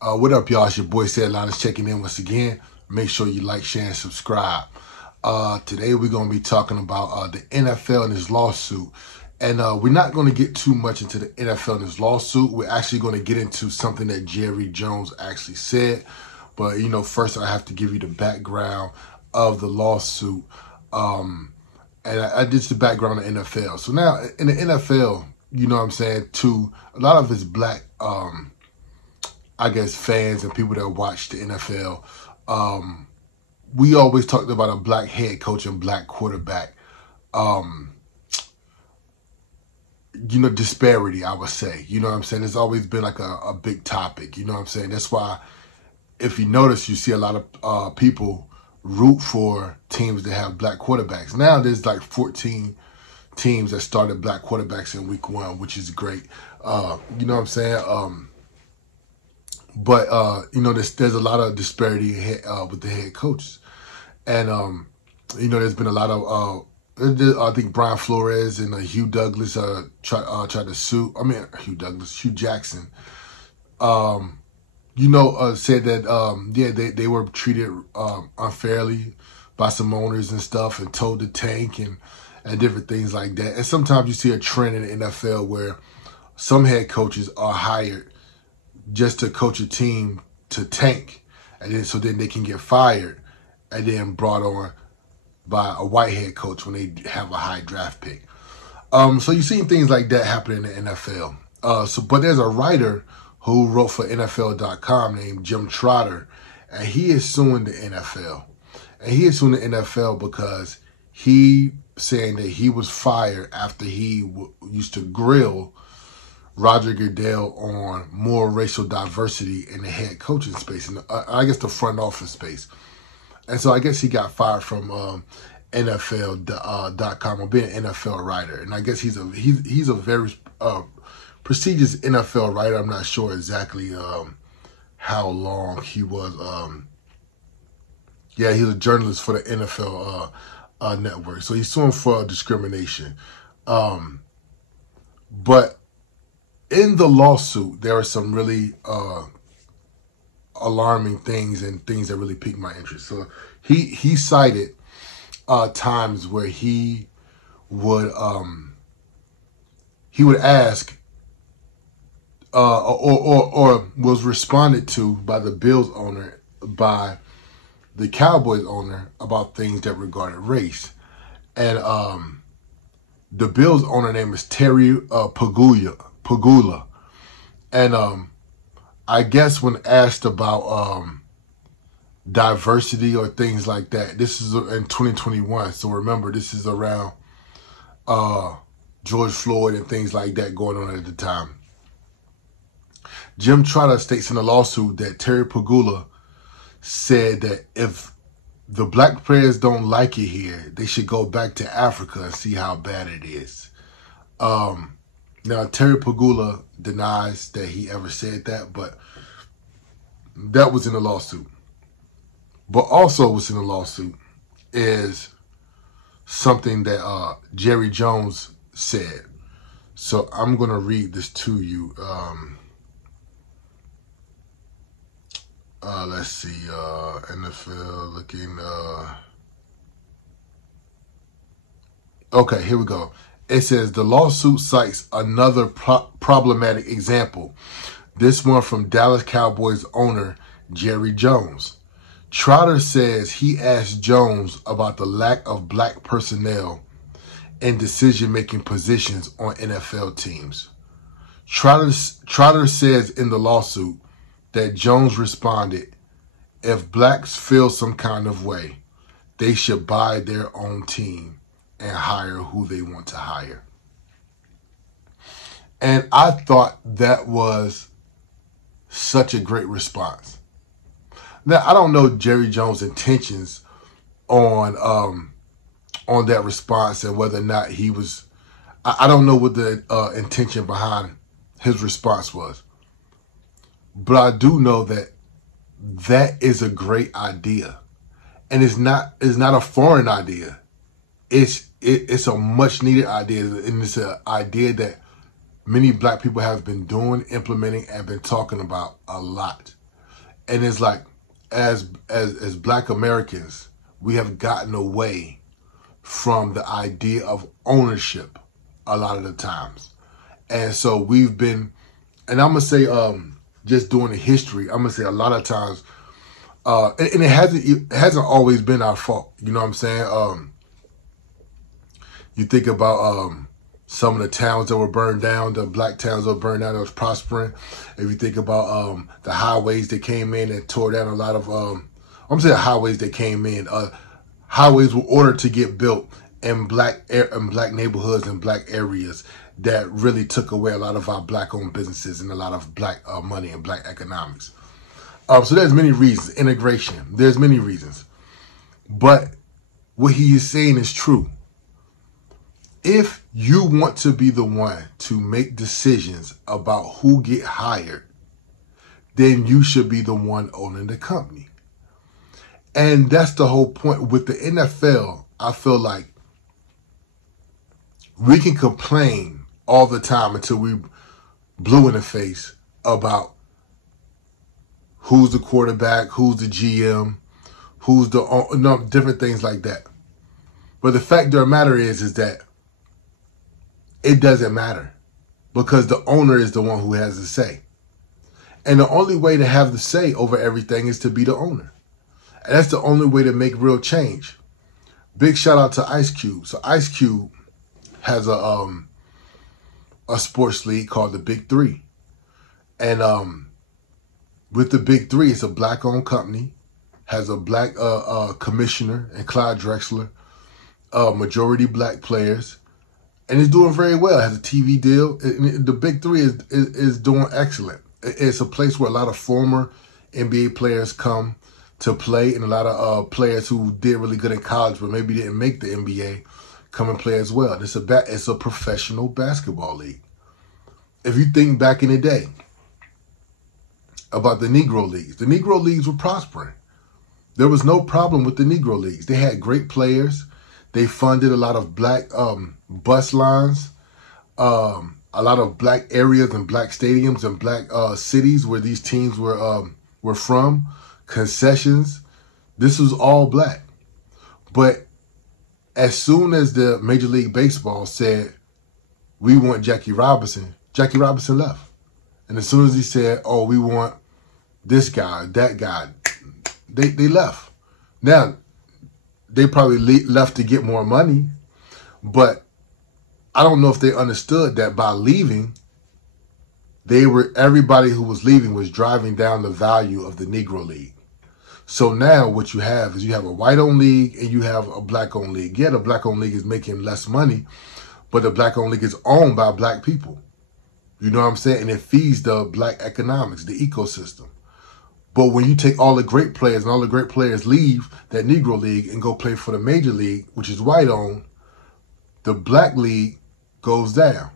What up, y'all? It's your boy Sadliners checking in once again. Make sure you like, share, and subscribe. Today we're going to be talking about the NFL and this lawsuit. And we're not going to get too much into the NFL and this lawsuit. We're actually going to get into something that Jerry Jones actually said. But, first I have to give you the background of the lawsuit. And I did the background of the NFL. So now in the NFL, to a lot of it's black, fans and people that watch the NFL. We always talked about a black head coach and black quarterback. Disparity, I would say. It's always been like a big topic. That's why, if you notice, you see a lot of people root for teams that have black quarterbacks. Now there's like 14 teams that started black quarterbacks in week 1, which is great. But there's a lot of disparity with the head coaches. And, there's been a lot of, I think Brian Flores and Hugh Douglas tried to sue. Hugh Jackson, said that, they were treated unfairly by some owners and stuff, and told to tank and different things like that. And sometimes you see a trend in the NFL where some head coaches are hired just to coach a team to tank, and then they can get fired and then brought on by a white head coach when they have a high draft pick. So you've seen things like that happen in the NFL. But there's a writer who wrote for NFL.com named Jim Trotter, and he is suing the NFL. And he is suing the NFL because he saying that he was fired after he used to grill Roger Goodell on more racial diversity in the head coaching space, and I guess the front office space. And so I guess he got fired from NFL.com or being an NFL writer. And I guess he's a very prestigious NFL writer. I'm not sure exactly how long he was. He was a journalist for the NFL network. So he's suing for discrimination. But in the lawsuit, there are some really alarming things and things that really piqued my interest. So he cited times where he would ask or was responded to by the Bills owner, by the Cowboys owner, about things that regarded race. And the Bills owner name is Terry Pagula. And I guess when asked about diversity or things like that, this is in 2021. So remember, this is around George Floyd and things like that going on at the time. Jim Trotter states in the lawsuit that Terry Pagula said that if the black players don't like it here, they should go back to Africa and see how bad it is. Now, Terry Pagula denies that he ever said that, but that was in the lawsuit. But also what's in the lawsuit is something that Jerry Jones said. So I'm going to read this to you. Let's see. NFL looking. Okay, here we go. It says the lawsuit cites another problematic example. This one from Dallas Cowboys owner Jerry Jones. Trotter says he asked Jones about the lack of black personnel in decision-making positions on NFL teams. Trotter says in the lawsuit that Jones responded, if blacks feel some kind of way, they should buy their own team and hire who they want to hire. And I thought that was such a great response. Now, I don't know Jerry Jones' intentions on that response and whether or not he was, I don't know what the intention behind his response was. But I do know that that is a great idea. And it's not a foreign idea. It's a much needed idea, and it's an idea that many black people have been doing, implementing, and been talking about a lot. And it's like, as Black Americans, we have gotten away from the idea of ownership a lot of the times. And so we've been, and I'm going to say, just doing the history, I'm going to say a lot of times, and it hasn't always been our fault. You know what I'm saying? You think about some of the towns that were burned down, the black towns that were burned down that was prospering. If you think about the highways that came in and tore down a lot of, I'm saying highways that came in, highways were ordered to get built in black neighborhoods and black areas that really took away a lot of our black-owned businesses and a lot of black money and black economics. So there's many reasons. Integration, there's many reasons. But what he is saying is true. If you want to be the one to make decisions about who get hired, then you should be the one owning the company. And that's the whole point. With the NFL, I feel like we can complain all the time until we blue in the face about who's the quarterback, who's the GM, who's the different things like that. But the fact of the matter is that it doesn't matter, because the owner is the one who has the say. And the only way to have the say over everything is to be the owner. And that's the only way to make real change. Big shout out to Ice Cube. So Ice Cube has a sports league called the Big Three. And with the Big Three, it's a black-owned company, has a black commissioner and Clyde Drexler, majority black players, and it's doing very well. It has a TV deal. The Big Three is doing excellent. It's a place where a lot of former NBA players come to play, and a lot of players who did really good in college but maybe didn't make the NBA come and play as well. It's a professional basketball league. If you think back in the day about the Negro Leagues were prospering. There was no problem with the Negro Leagues. They had great players. They funded a lot of black bus lines, a lot of black areas and black stadiums and black cities where these teams were from, concessions. This was all black. But as soon as the Major League Baseball said, we want Jackie Robinson left. And as soon as he said, oh, we want this guy, that guy, they left. Now, they probably left to get more money, but I don't know if they understood that by leaving, everybody who was leaving was driving down the value of the Negro League. So now what you have is you have a white-owned league and you have a black-owned league. Yeah, the black-owned league is making less money, but the black-owned league is owned by black people. You know what I'm saying? And it feeds the black economics, the ecosystem. But when you take all the great players and all the great players leave that Negro League and go play for the Major League, which is white-owned, the black league goes down.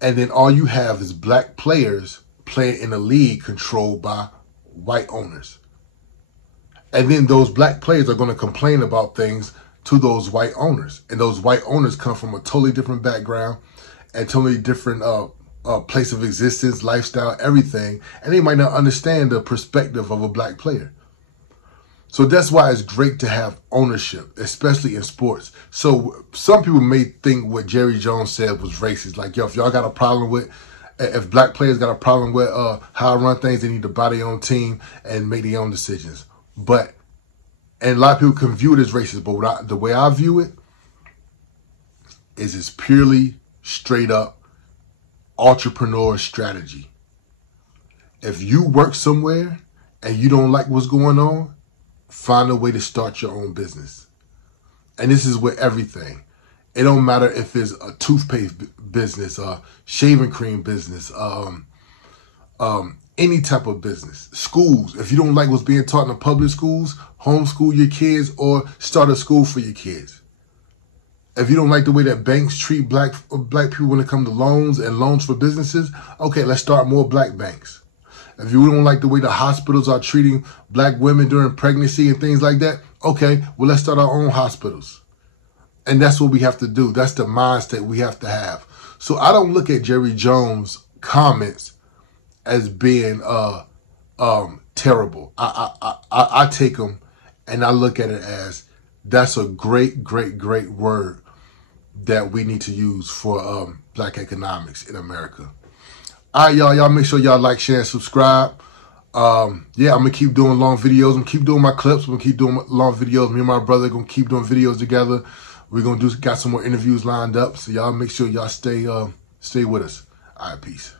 And then all you have is black players playing in a league controlled by white owners. And then those black players are going to complain about things to those white owners. And those white owners come from a totally different background and totally different place of existence, lifestyle, everything. And they might not understand the perspective of a black player. So that's why it's great to have ownership, especially in sports. So some people may think what Jerry Jones said was racist. Like, yo, if y'all got a problem with, if black players got a problem with how I run things, they need to buy their own team and make their own decisions. But, and a lot of people can view it as racist, but the way I view it is it's purely straight up entrepreneur strategy. If you work somewhere and you don't like what's going on, find a way to start your own business. And this is with everything. It don't matter if it's a toothpaste business, a shaving cream business, any type of business. Schools, if you don't like what's being taught in the public schools, homeschool your kids or start a school for your kids. If you don't like the way that banks treat black people when it comes to loans and loans for businesses, okay, let's start more black banks. If you don't like the way the hospitals are treating black women during pregnancy and things like that, okay, well, let's start our own hospitals. And that's what we have to do. That's the mindset we have to have. So I don't look at Jerry Jones' comments as being terrible. I take them and I look at it as that's a great word that we need to use for black economics in America. All right, y'all make sure y'all like, share, and subscribe. Yeah, I'm gonna keep doing long videos. I'm gonna keep doing my clips. I'm gonna keep doing long videos. Me and my brother gonna keep doing videos together. We're gonna got some more interviews lined up. So y'all make sure y'all stay with us. All right, peace.